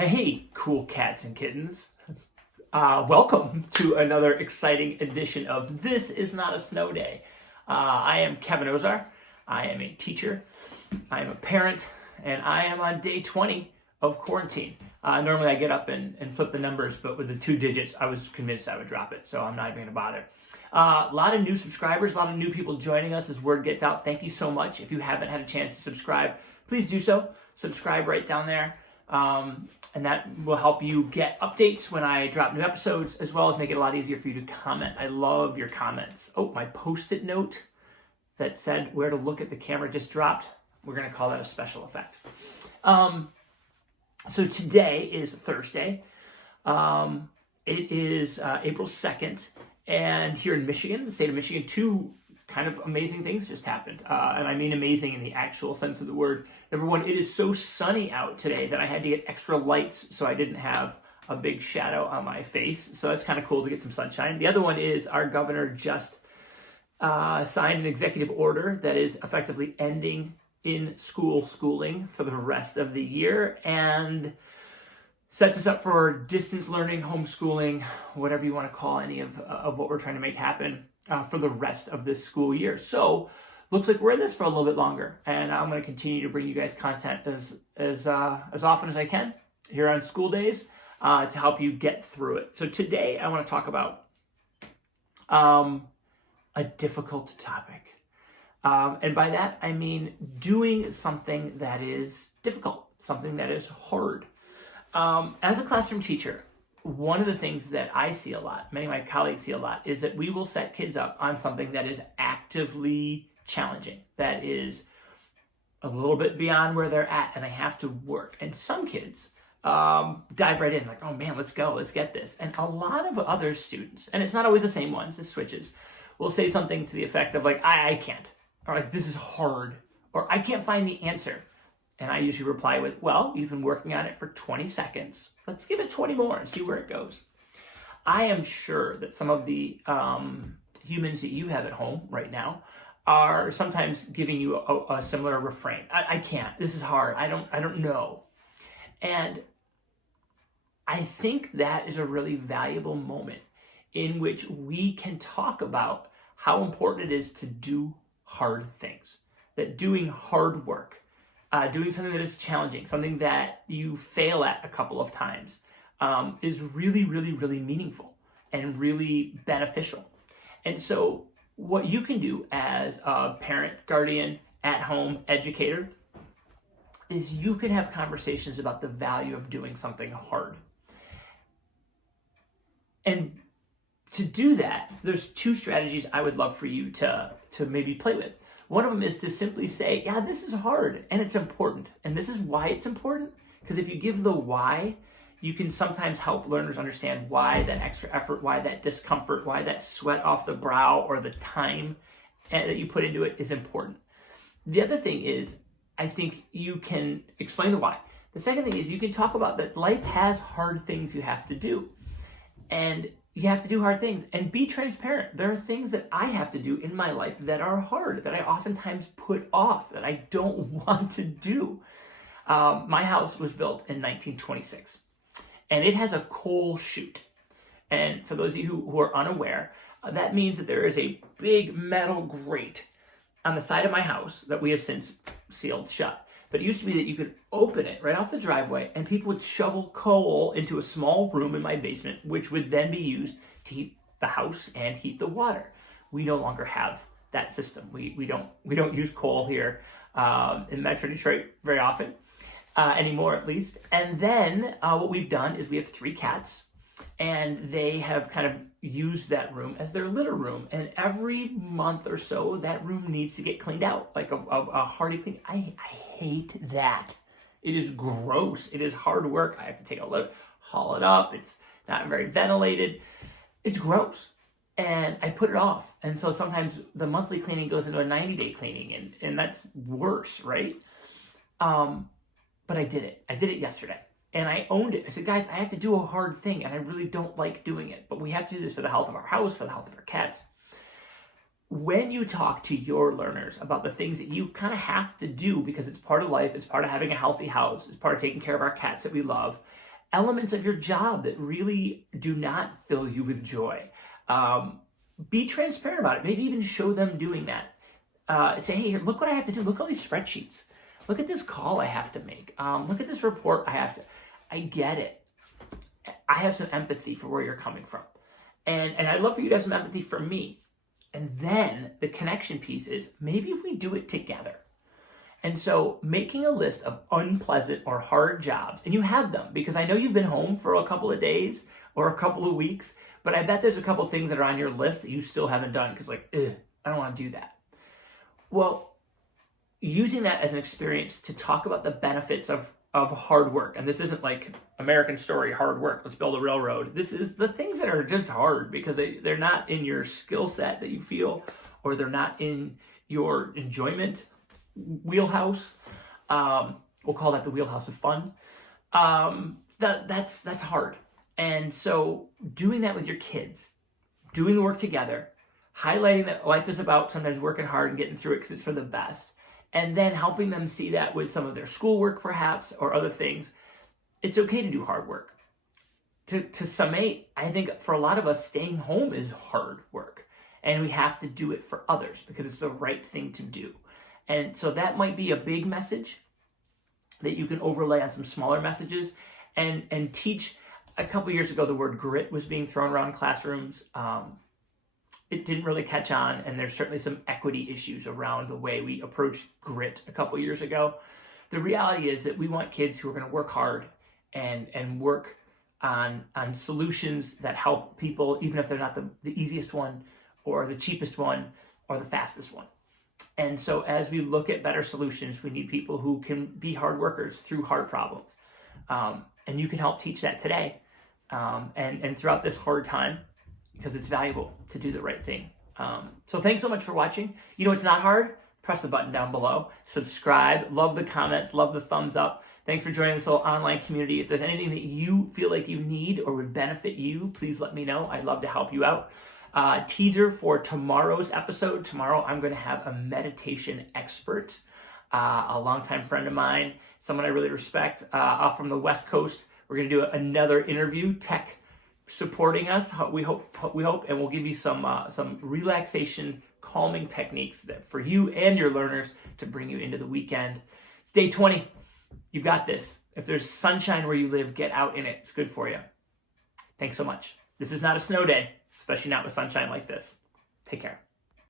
Hey, cool cats and kittens. Welcome to another exciting edition of This Is Not a Snow Day. I am Kevin Ozar. I am a teacher. I am a parent. And I am on day 20 of quarantine. Normally I get up and flip the numbers, but with the 2 digits, I was convinced I would drop it. So I'm not even going to bother. A lot of new subscribers, a lot of new people joining us as word gets out. Thank you so much. If you haven't had a chance to subscribe, please do so. Subscribe right down there. And that will help you get updates when I drop new episodes, as well as make it a lot easier for you to comment. I love your comments. Oh, my Post-it note that said where to look at the camera just dropped. We're going to call that a special effect. So today is Thursday. It is April 2nd. And here in Michigan, the state of Michigan, 2 kind of amazing things just happened. And I mean amazing in the actual sense of the word. Number one, it is so sunny out today that I had to get extra lights so I didn't have a big shadow on my face. So that's kind of cool to get some sunshine. The other one is our governor just signed an executive order that is effectively ending in-school schooling for the rest of the year and sets us up for distance learning, homeschooling, whatever you want to call any of what we're trying to make happen for the rest of this school year. So looks like we're in this for a little bit longer, and I'm going to continue to bring you guys content as often as I can here on school days to help you get through it. So today I want to talk about a difficult topic. And by that, I mean doing something that is difficult, something that is hard. As a classroom teacher, one of the things that I see a lot, many of my colleagues see a lot, is that we will set kids up on something that is actively challenging, that is a little bit beyond where they're at, and they have to work. And some kids dive right in, like, oh man, let's go, let's get this. And a lot of other students, and it's not always the same ones, it switches, will say something to the effect of like, I can't, or like, this is hard, or I can't find the answer. And I usually reply with, well, you've been working on it for 20 seconds. Let's give it 20 more and see where it goes. I am sure that some of the humans that you have at home right now are sometimes giving you a similar refrain. I can't. This is hard. I don't know. And I think that is a really valuable moment in which we can talk about how important it is to do hard things. That doing hard work, doing something that is challenging, something that you fail at a couple of times, is really, really, really meaningful and really beneficial. And so what you can do as a parent, guardian, at-home educator is you can have conversations about the value of doing something hard. And to do that, there's 2 strategies I would love for you to maybe play with. One of them is to simply say, yeah, this is hard and it's important. And this is why it's important. Because if you give the why, you can sometimes help learners understand why that extra effort, why that discomfort, why that sweat off the brow or the time that you put into it is important. The other thing is, I think you can explain the why. The second thing is you can talk about that life has hard things you have to do. And you have to do hard things and be transparent. There are things that I have to do in my life that are hard, that I oftentimes put off, that I don't want to do. My house was built in 1926, and it has a coal chute. And for those of you who are unaware, that means that there is a big metal grate on the side of my house that we have since sealed shut. But it used to be that you could open it right off the driveway and people would shovel coal into a small room in my basement, which would then be used to heat the house and heat the water. We no longer have that system. We don't use coal here in Metro Detroit very often, anymore at least. And then what we've done is we have 3 cats, and they have kind of used that room as their litter room. And every month or so, that room needs to get cleaned out, like a hearty clean. I hate that. It is gross. It is hard work. I have to take a look, haul it up. It's not very ventilated. It's gross. And I put it off. And so sometimes the monthly cleaning goes into a 90-day cleaning, and that's worse, right? But I did it. I did it yesterday. And I owned it. I said, guys, I have to do a hard thing, and I really don't like doing it. But we have to do this for the health of our house, for the health of our cats. When you talk to your learners about the things that you kind of have to do because it's part of life, it's part of having a healthy house, it's part of taking care of our cats that we love, elements of your job that really do not fill you with joy. Be transparent about it. Maybe even show them doing that. Say, hey, here, look what I have to do. Look at all these spreadsheets. Look at this call I have to make. Look at this report I have to. I get it. I have some empathy for where you're coming from. And I'd love for you to have some empathy for me. And then the connection piece is maybe if we do it together. And so making a list of unpleasant or hard jobs, and you have them because I know you've been home for a couple of days or a couple of weeks, but I bet there's a couple of things that are on your list that you still haven't done because I don't want to do that. Well, using that as an experience to talk about the benefits of hard work, and this isn't like American Story, hard work, let's build a railroad. This is the things that are just hard because they're not in your skill set that you feel, or they're not in your enjoyment wheelhouse. We'll call that the wheelhouse of fun. That's hard. And so doing that with your kids, doing the work together, highlighting that life is about sometimes working hard and getting through it because it's for the best, and then helping them see that with some of their schoolwork perhaps or other things. It's okay to do hard work. To summate, I think for a lot of us, staying home is hard work, and we have to do it for others because it's the right thing to do. And so that might be a big message that you can overlay on some smaller messages and teach. A couple years ago, the word grit was being thrown around in classrooms. It didn't really catch on, and there's certainly some equity issues around the way we approached grit a couple years ago. The reality is that we want kids who are going to work hard and work on solutions that help people, even if they're not the easiest one or the cheapest one or the fastest one. And so as we look at better solutions, we need people who can be hard workers through hard problems. And you can help teach that today and throughout this hard time, because it's valuable to do the right thing. So thanks so much for watching. You know, it's not hard. Press the button down below. Subscribe. Love the comments. Love the thumbs up. Thanks for joining this little online community. If there's anything that you feel like you need or would benefit you, please let me know. I'd love to help you out. Teaser for tomorrow's episode. Tomorrow I'm going to have a meditation expert, a longtime friend of mine, someone I really respect, off from the West Coast. We're going to do another interview, tech supporting us. We hope, and we'll give you some relaxation, calming techniques that for you and your learners to bring you into the weekend. It's day 20. You got this. If there's sunshine where you live, get out in it. It's good for you. Thanks so much. This is not a snow day, especially not with sunshine like this. Take care.